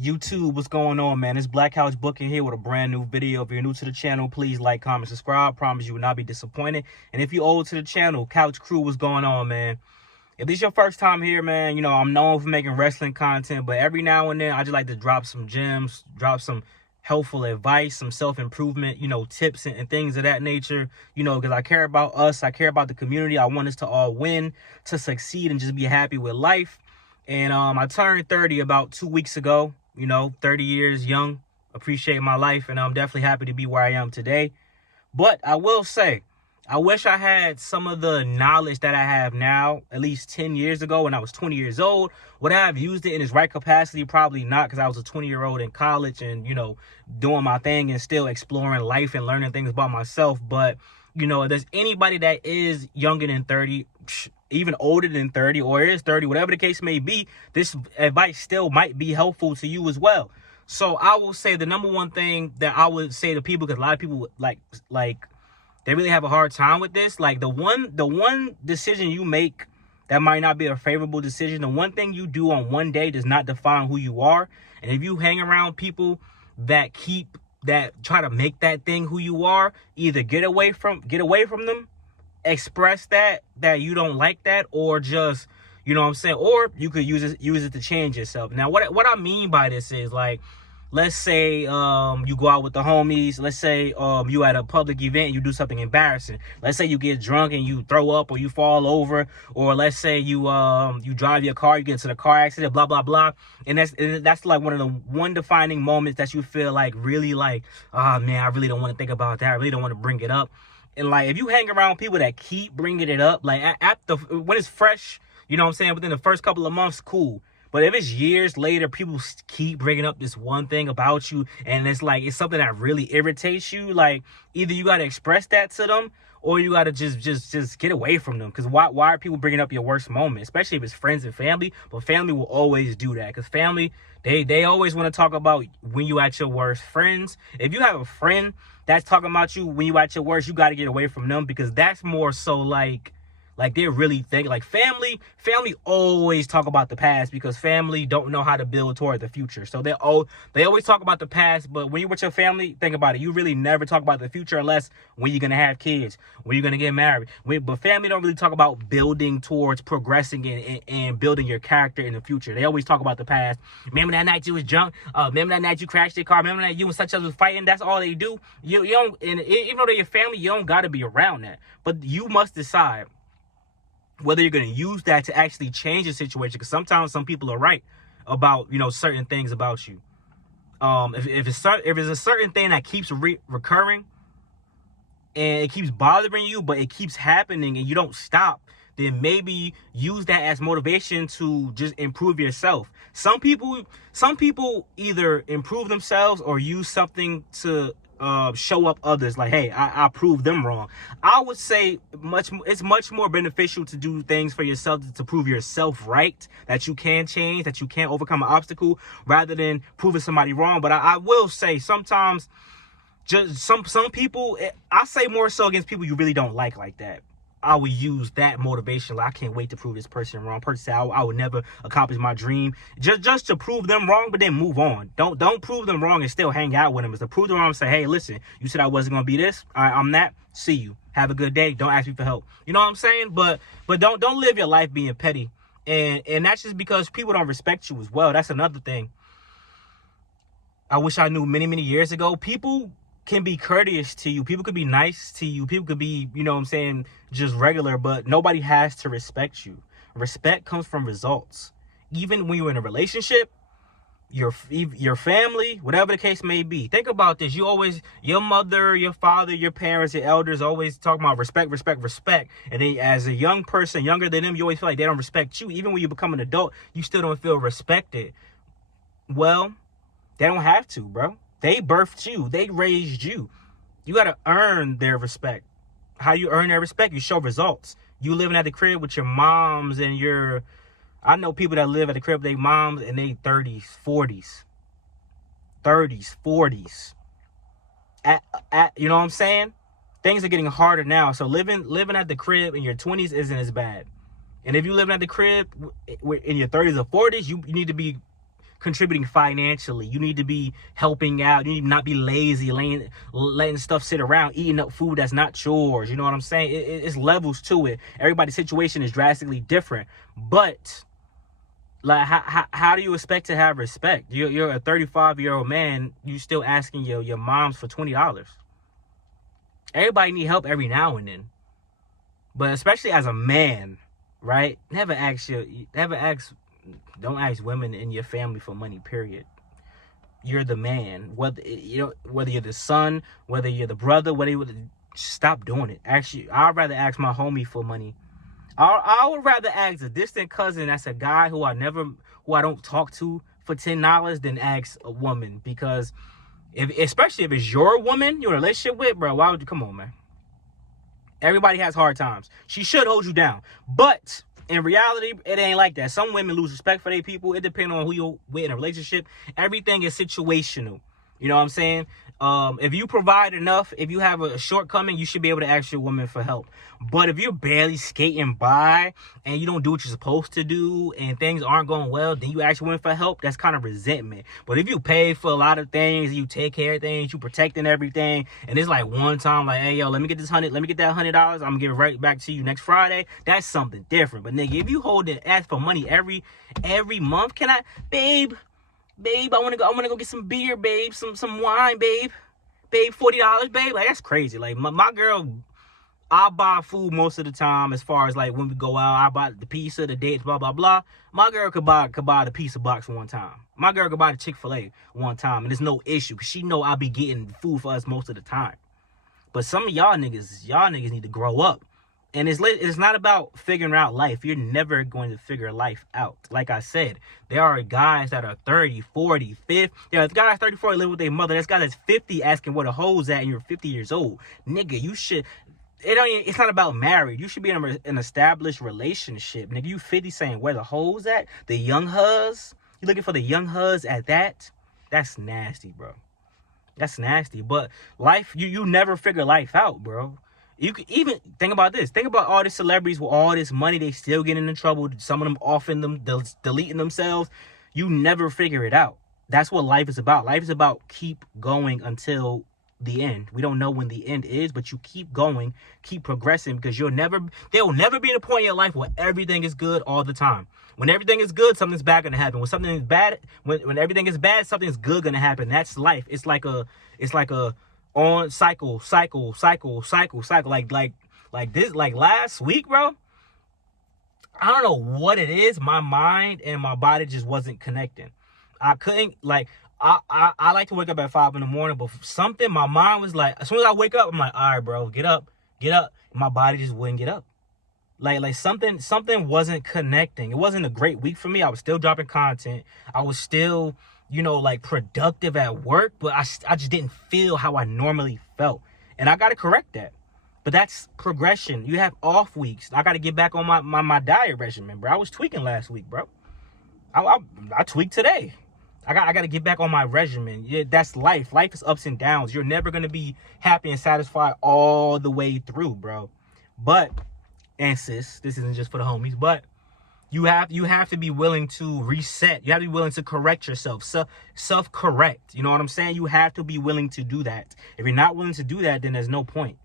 YouTube, what's going on, man? It's Black Couch Booking here with a brand new video. If you're new to the channel, please like, comment, subscribe. Promise you will not be disappointed. And if you're old to the channel, Couch Crew, what's going on, man? If this is your first time here, man, you know, I'm known for making wrestling content, but every now and then I just like to drop some gems, drop some helpful advice, some self-improvement, you know, tips and things of that nature, you know, because I care about us. I care about the community. I want us to all win, to succeed, and just be happy with life. And I turned 30 about 2 weeks ago. You know, 30 years young, appreciate my life, and I'm definitely happy to be where I am today. But I will say, I wish I had some of the knowledge that I have now, at least 10 years ago when I was 20 years old. Would I have used it in its right capacity? Probably not, because I was a 20-year-old in college and, you know, doing my thing and still exploring life and learning things about myself. But, you know, if there's anybody that is younger than 30, even older than 30, or is 30, whatever the case may be, this advice still might be helpful to you as well. So I will say the number one thing that I would say to people, because a lot of people like they really have a hard time with this, like the one decision you make that might not be a favorable decision, the one thing you do on one day does not define who you are. And if you hang around people that try to make that thing who you are, either get away from them, express that you don't like that, or just, you know what I'm saying, or you could use it to change yourself. Now what I mean by this is, like, let's say you go out with the homies. Let's say you at a public event and you do something embarrassing. Let's say you get drunk and you throw up or you fall over, or let's say you drive your car, you get into the car accident, blah blah blah. And that's like one of the defining moments that you feel like, really, like, oh man, I really don't want to think about that, I really don't want to bring it up. And like, if you hang around people that keep bringing it up, like when it's fresh, you know what I'm saying, within the first couple of months, cool. But if it's years later, people keep bringing up this one thing about you, and it's like, it's something that really irritates you, like, either you got to express that to them, or you got to just get away from them. Because why are people bringing up your worst moment, especially if it's friends and family? But family will always do that, because family, they always want to talk about when you at your worst. Friends, if you have a friend that's talking about you when you at your worst, you got to get away from them, because that's more so like they really think, like, family always talk about the past, because family don't know how to build toward the future. So they always talk about the past, but when you're with your family, think about it, you really never talk about the future, unless when you're gonna have kids, when you're gonna get married. But family don't really talk about building towards progressing and building your character in the future. They always talk about the past. Remember that night you was drunk? Remember that night you crashed your car? Remember that you and such was fighting? That's all they do. You don't, and even though they're your family, you don't gotta be around that. But you must decide whether you're going to use that to actually change the situation, because sometimes some people are right about, you know, certain things about you. If it's a certain thing that keeps recurring and it keeps bothering you, but it keeps happening and you don't stop, then maybe use that as motivation to just improve yourself. Some people either improve themselves or use something to show up others, like, hey, I proved them wrong. I would say it's much more beneficial to do things for yourself, to prove yourself right, that you can change, that you can overcome an obstacle, rather than proving somebody wrong. But I will say, sometimes just some people, I say more so against people you really don't like that, I would use that motivation. Like, I can't wait to prove this person wrong. Person say I would never accomplish my dream, just to prove them wrong, but then move on. Don't prove them wrong and still hang out with them. It's to prove them wrong and say, hey, listen, you said I wasn't gonna be this. All right, I'm that. See you. Have a good day. Don't ask me for help. You know what I'm saying? But don't live your life being petty. And that's just because people don't respect you as well. That's another thing I wish I knew many years ago. People can be courteous to you. People could be nice to you. People could be, you know what I'm saying, just regular, but nobody has to respect you. Respect comes from results. Even when you're in a relationship, your family, whatever the case may be. Think about this. Your mother, your father, your parents, your elders always talk about respect. And then as a young person, younger than them, you always feel like they don't respect you. Even when you become an adult, you still don't feel respected. Well, they don't have to, bro. They birthed you. They raised you. You got to earn their respect. How you earn their respect? You show results. You living at the crib with your moms and I know people that live at the crib with their moms in their 30s, 40s. 30s, 40s. You know what I'm saying? Things are getting harder now. So living at the crib in your 20s isn't as bad. And if you living at the crib in your 30s or 40s, you need to be contributing financially. You need to be helping out. You need to not be lazy, letting stuff sit around, eating up food that's not yours. You know what I'm saying? It's levels to it. Everybody's situation is drastically different. But like, how do you expect to have respect? You're a 35-year-old man. You still asking your moms for $20. Everybody need help every now and then. But especially as a man, right? Don't ask women in your family for money, period. You're the man. Whether you're the son, whether you're the brother, stop doing it. Actually, I'd rather ask my homie for money. I would rather ask a distant cousin that's a guy who I don't talk to for $10 than ask a woman. Because especially if it's your woman you're in a relationship with, bro, why would you? Come on, man. Everybody has hard times. She should hold you down. But in reality, it ain't like that. Some women lose respect for their people. It depends on who you're with in a relationship. Everything is situational. You know what I'm saying? If you provide enough, if you have a shortcoming, you should be able to ask your woman for help. But if you're barely skating by and you don't do what you're supposed to do and things aren't going well, then you ask your woman for help, that's kind of resentment. But if you pay for a lot of things, you take care of things, you protecting everything, and it's like one time, like, hey, yo, let me get that $100, I'm gonna give it right back to you next Friday, that's something different. But nigga, if you ask for money every month, babe, I wanna go get some beer, babe, some wine, babe, $40, babe. Like, that's crazy. Like, my girl, I buy food most of the time. As far as like when we go out, I buy the pizza, the dates, blah blah blah. My girl could buy the pizza box one time. My girl could buy the Chick-fil-A one time, and there's no issue because she know I be getting food for us most of the time. But some of y'all niggas need to grow up. And it's not about figuring out life. You're never going to figure life out. Like I said, there are guys that are 30, 40, 50. There's guys 30, 40 live with their mother. There's guys that's 50 asking where the hoes at and you're 50 years old. Nigga, you should... It's not about married. You should be in an established relationship. Nigga, you 50 saying where the hoes at? The young huz? You looking for the young huz at that? That's nasty, bro. That's nasty. But life, you never figure life out, bro. You could even think about this. Think about all the celebrities with all this money. They still getting in trouble. Some of them offing them, deleting themselves. You never figure it out. That's what life is about. Life is about keep going until the end. We don't know when the end is, but you keep going, keep progressing, because there will never be a point in your life where everything is good all the time. When everything is good, something's bad gonna happen. When something is bad, when everything is bad, something's good gonna happen. That's life. It's like a on cycle. Like this, like last week, bro. I don't know what it is. My mind and my body just wasn't connecting. I couldn't, like, I like to wake up at 5 in the morning, but something, my mind was like, as soon as I wake up, I'm like, all right, bro, get up. My body just wouldn't get up. Like something wasn't connecting. It wasn't a great week for me. I was still dropping content. I was still, like productive at work, but I just didn't feel how I normally felt. And I got to correct that. But that's progression. You have off weeks. I got to get back on my diet regimen, bro. I was tweaking last week, bro. I tweaked today. I got to get back on my regimen. Yeah, that's life. Life is ups and downs. You're never going to be happy and satisfied all the way through, bro. But, and sis, this isn't just for the homies, but you have to be willing to reset. You have to be willing to correct yourself. Self-correct. You know what I'm saying? You have to be willing to do that. If you're not willing to do that, then there's no point.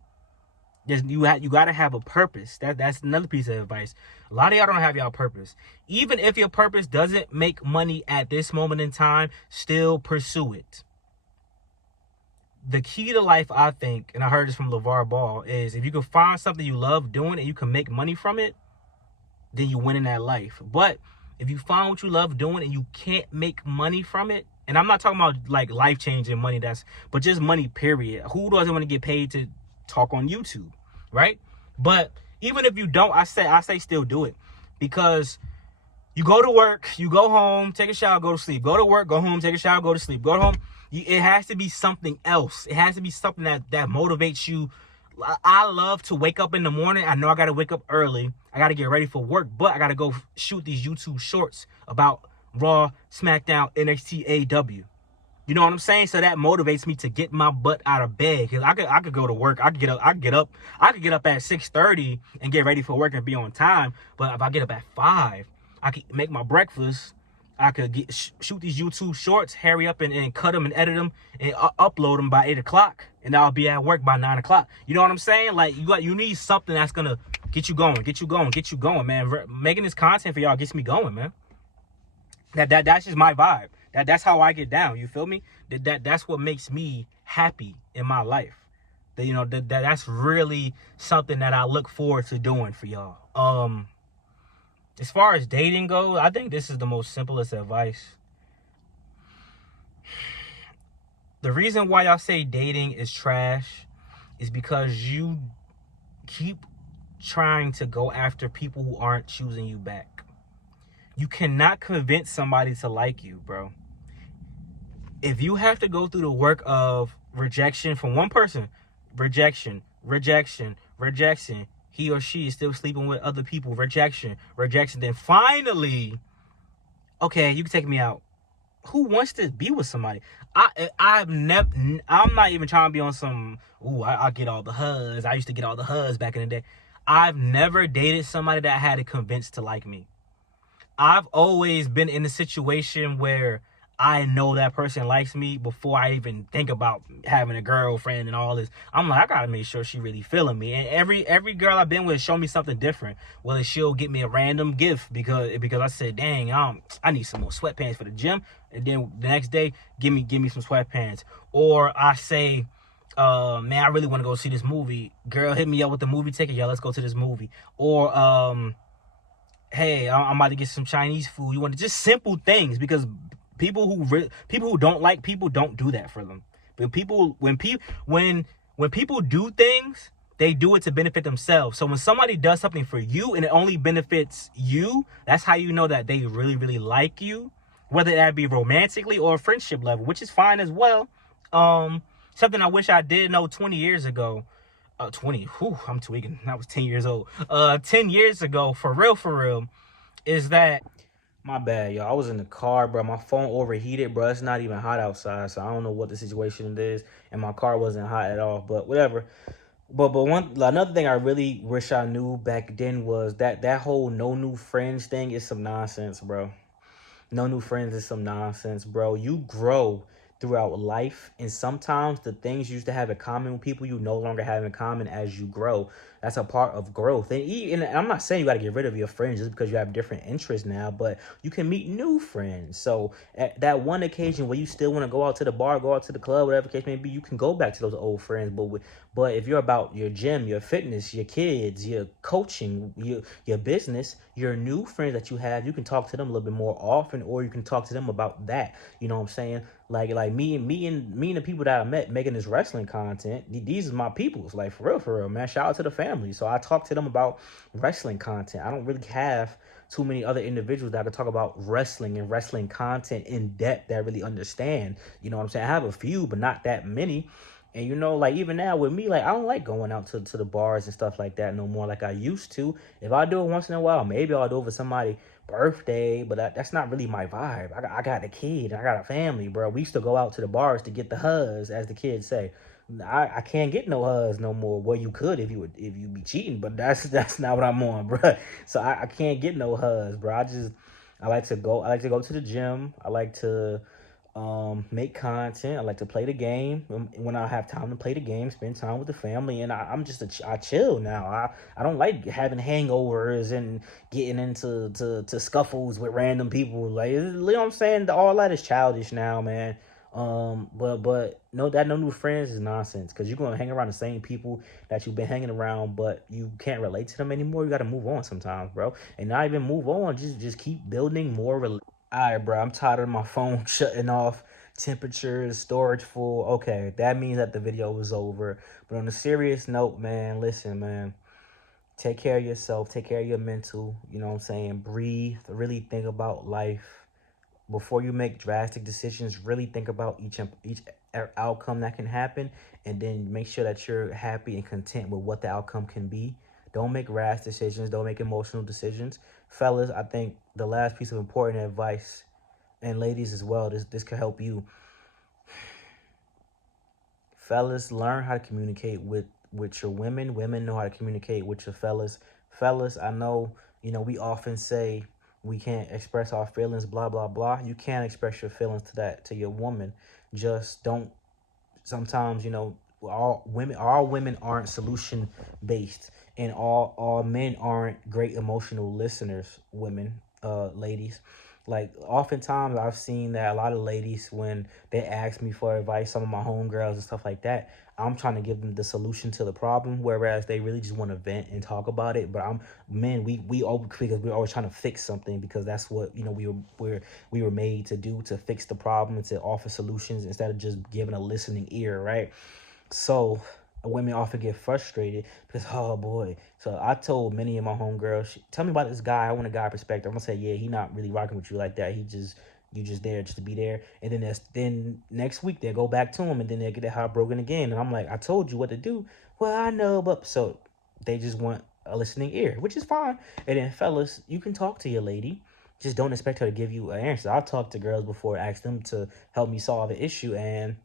You got to have a purpose. That's another piece of advice. A lot of y'all don't have y'all purpose. Even if your purpose doesn't make money at this moment in time, still pursue it. The key to life, I think, and I heard this from LeVar Ball, is if you can find something you love doing and you can make money from it, then you win in that life. But if you find what you love doing and you can't make money from it, and I'm not talking about like life-changing money, but just money, period. Who doesn't want to get paid to talk on YouTube, right? But even if you don't, I say still do it, because you go to work, you go home, take a shower, go to sleep. Go to work, go home, take a shower, go to sleep. Go home. It has to be something else. It has to be something that motivates you. I love to wake up in the morning. I know I got to wake up early. I got to get ready for work, but I got to go shoot these YouTube shorts about Raw, SmackDown, NXT, AEW. You know what I'm saying? So that motivates me to get my butt out of bed. Because I could go to work. I could get up at 6:30 and get ready for work and be on time. But if I get up at 5, I can make my breakfast. I could shoot these YouTube shorts, hurry up and cut them and edit them and upload them by 8 o'clock, and I'll be at work by 9 o'clock. You know what I'm saying? Like you need something that's gonna get you going, man. Making this content for y'all gets me going, man. That's just my vibe. That's how I get down. You feel me? That's what makes me happy in my life. That's really something that I look forward to doing for y'all. As far as dating goes, I think this is the most simplest advice. The reason why y'all say dating is trash is because you keep trying to go after people who aren't choosing you back. You cannot convince somebody to like you, bro. If you have to go through the work of rejection from one person, rejection, he or she is still sleeping with other people, rejection, then finally, okay, you can take me out. Who wants to be with somebody? I'm not even trying to be on some, I get all the hugs. I used to get all the hugs back in the day. I've never dated somebody that I had to convince to like me. I've always been in a situation where I know that person likes me before I even think about having a girlfriend and all this. I'm like, I gotta make sure she really feeling me. And every girl I've been with show me something different. Whether she'll get me a random gift because I said, dang, I need some more sweatpants for the gym, and then the next day give me some sweatpants. Or I say, man, I really want to go see this movie. Girl, hit me up with the movie ticket. Yo, let's go to this movie. Or hey, I'm about to get some Chinese food. You want to just simple things, because people who don't like people don't do that for them. But when people do things, they do it to benefit themselves. So when somebody does something for you and it only benefits you, that's how you know that they really, really like you, whether that be romantically or friendship level, which is fine as well. Something I wish I did know 20 years ago. 20, I'm tweaking. I was 10 years old. 10 years ago, for real, is that, my bad, y'all. I was in the car, bro. My phone overheated, bro. It's not even hot outside, so I don't know what the situation is. And my car wasn't hot at all, but whatever. But another thing I really wish I knew back then was that whole no new friends thing is some nonsense, bro. No new friends is some nonsense, bro. You grow throughout life, and sometimes the things you used to have in common with people you no longer have in common as you grow. That's a part of growth. And I'm not saying you got to get rid of your friends just because you have different interests now, but you can meet new friends. So at that one occasion where you still want to go out to the bar, go out to the club, whatever the case may be, you can go back to those old friends. But if you're about your gym, your fitness, your kids, your coaching, your business, your new friends that you have, you can talk to them a little bit more often, or you can talk to them about that. You know what I'm saying? Like me and the people that I met making this wrestling content, these are my peoples. Like for real, man. Shout out to the family. So I talk to them about wrestling content. I don't really have too many other individuals that I can talk about wrestling and wrestling content in depth that really understand. You know what I'm saying? I have a few, but not that many. And like even now with me, like I don't like going out to the bars and stuff like that no more like I used to. If I do it once in a while, maybe I'll do it for somebody's birthday, but that's not really my vibe. I got a kid, I got a family, bro. We used to go out to the bars to get the huzz, as the kids say. I can't get no huzz no more. Well, you could if you be cheating, but that's not what I'm on, bro. So I can't get no huzz, bro. I like to go to the gym. I like to make content. I like to play the game when I have time to play the game, spend time with the family, and I chill now. I don't like having hangovers and getting into scuffles with random people. Like, you know what I'm saying? All that is childish now, man. But no new friends is nonsense, because you're gonna hang around the same people that you've been hanging around, but you can't relate to them anymore. You gotta move on sometimes, bro. And not even move on, just keep building more. All right, bro, I'm tired of my phone shutting off, temperature, storage full. Okay, that means that the video was over. But on a serious note, man, listen, man, take care of yourself, take care of your mental, you know what I'm saying? Breathe, really think about life. Before you make drastic decisions, really think about each outcome that can happen, and then make sure that you're happy and content with what the outcome can be. Don't make rash decisions. Don't make emotional decisions. Fellas, I think the last piece of important advice, and ladies as well, this could help you. Fellas, learn how to communicate with your women. Women know how to communicate with your fellas. Fellas, I know, we often say we can't express our feelings, blah blah blah. You can't express your feelings to your woman. Just don't. Sometimes, you know, all women aren't solution based, and all men aren't great emotional listeners. Women, ladies, like oftentimes I've seen that a lot of ladies, when they ask me for advice, some of my homegirls and stuff like that, I'm trying to give them the solution to the problem, whereas they really just want to vent and talk about it. But men, we over, because we're always trying to fix something, because that's what, you know, we were made to do, to fix the problem and to offer solutions instead of just giving a listening ear, right? So women often get frustrated because, oh boy. So I told many of my homegirls, tell me about this guy. I want a guy perspective. I'm gonna say, yeah, he not really rocking with you like that. You just there just to be there. And then next week they'll go back to him, and then they'll get their heart broken again. And I'm like, I told you what to do. Well, I know, but so they just want a listening ear, which is fine. And then fellas, you can talk to your lady. Just don't expect her to give you an answer. I've talked to girls before, asked them to help me solve an issue, and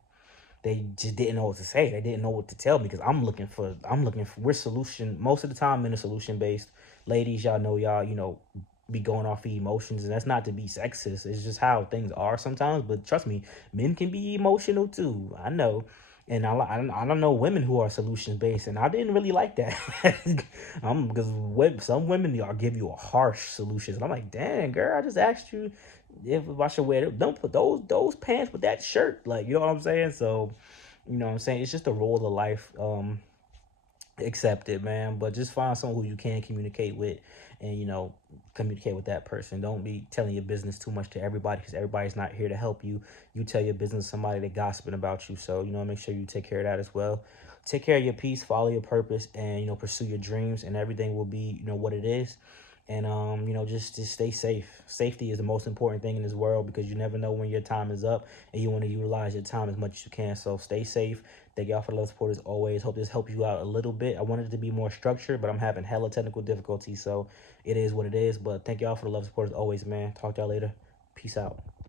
they just didn't know what to say. They didn't know what to tell me, because we're solution, most of the time in a solution based. Ladies, y'all know, you know, be going off the emotions, and that's not to be sexist. It's just how things are sometimes. But trust me, men can be emotional too. I know. And I don't know women who are solution based, and I didn't really like that. Because some women, y'all give you a harsh solution, and I'm like, dang girl, I just asked you if I should wear it. Don't put those pants with that shirt, like, you know what I'm saying? So, you know what I'm saying, it's just a role of life. Accept it, man. But just find someone who you can communicate with, and, you know, communicate with that person. Don't be telling your business too much to everybody, because everybody's not here to help you. You tell your business to somebody that gossiping about you. So, you know, make sure you take care of that as well. Take care of your peace, follow your purpose, and, you know, pursue your dreams, and everything will be, you know, what it is. And you know, just stay safe. Safety is the most important thing in this world, because you never know when your time is up, and you want to utilize your time as much as you can. So stay safe. Thank y'all for the love, support as always. Hope this helped you out a little bit. I wanted it to be more structured, but I'm having hella technical difficulties, so it is what it is. But thank y'all for the love, support as always, man. Talk to y'all later. Peace out.